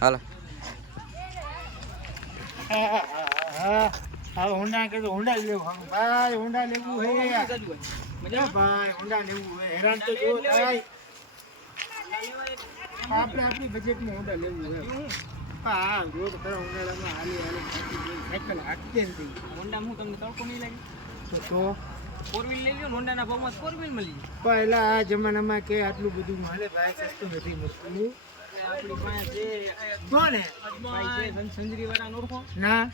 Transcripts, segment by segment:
હાલો હા હોન્ડા કે હોન્ડા લેવું ભાઈ હોન્ડા લેવું હે મજા ભાઈ હોન્ડા લેવું હે હેરાન તો જો થાય આપણે આપણી બજેટમાં હોન્ડા લેવું હે હા જો તો ખરા હોન્ડામાં હાલી સાયકલ હાકતે નથી હોન્ડામાં હું તમને તડકો નહીં લાગે તો 4 વ્હીલ લઈ લ્યો હોન્ડાના ભાવમાં 4 વ્હીલ મળી જાય પહેલા આ જમાનામાં કે આટલું બધું મળે ભાઈ સસ્તું નથી મળતું આપણી પાસે જે કોને ભાઈ છે સંજરી વાળા ઓળખો ના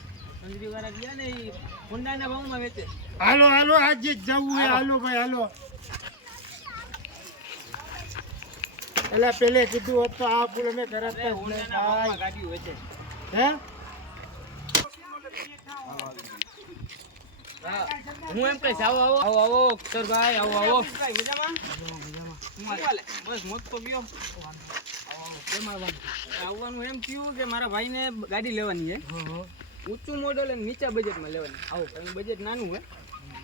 સંજરી વાળા ગયા ને એ હોન્ડાના ભાવમાં વેચે હાલો હાલો આજે જ જવું હે હાલો ભાઈ હાલો એલા પેલે કીધું હોત તો આ ફૂલ અમે કરાતા હોન્ડાના ભાવમાં ગાડીઓ વેચે હે હું એમ કહીશ આવો આવો આવો આવો અક્ષરભાઈ આવો આવો મજામાં બસ મોત તો ગયો આવવાનું એમ થયું કે મારા ભાઈને ગાડી લેવાની છે ઊંચું મોડલ અને નીચા બજેટમાં લેવાની આવો બજેટ નાનું હોય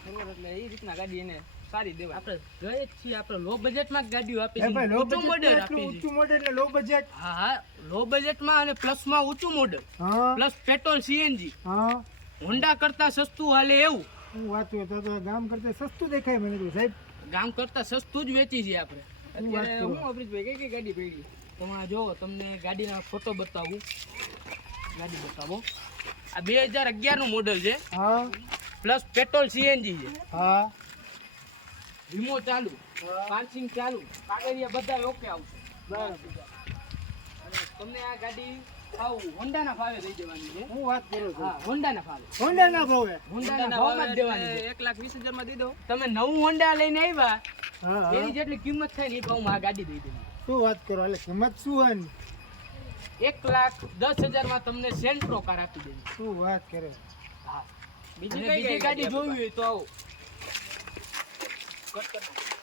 બરોબર એટલે એ રીતના ગાડી એને સારી દેવાય આપણે ગયે જ છીએ આપણે લો બજેટમાં ગાડીઓ આપી છે ઊંચું મોડલ આપી છે ઊંચું મોડલ ને લો બજેટ હા હા લો બજેટમાં અને પ્લસમાં ઊંચું મોડલ હા પ્લસ પેટ્રોલ સીએનજી હા હોન્ડા કરતા સસ્તું હાલે એવું હું વાંચું તો ગામ કરતા સસ્તું દેખાય મને તો સાહેબ ગામ કરતા સસ્તું જ વેચી છે આપણે અત્યારે હું અમૃતભાઈ કઈ ગાડી પડી તમારે જો તમને ગાડીના ફોટો બતાવું ગાડી બતાવો આ 2011 નું મોડલ છે હા પ્લસ પેટ્રોલ સીએનજી છે હા વીમો ચાલુ પાર્કિંગ ચાલુ કાગળિયા બધા ઓકે આવશે બરાબર તમને આ ગાડી હોન્ડાના ભાવે દઈ દેવાની છે હું વાત કરું છું હા હોન્ડાના ભાવે હોન્ડાના ભાવે હોન્ડાના ભાવમાં જ દેવાની છે 1,20,000 માં દઈ દો તમે નવું હોન્ડા લઈને આવ્યા હા એની જેટલી કિંમત થાય ને એ ભાવમાં આ ગાડી દઈ દેવાની શું વાત કરો એટલે કિંમત શું હોય ને 1,10,000 માં તમને સેન્ટ્રો કાર આપી દેવી શું વાત કરે હા બીજી ગાડી જોવી હોય તો આવો કટ કરો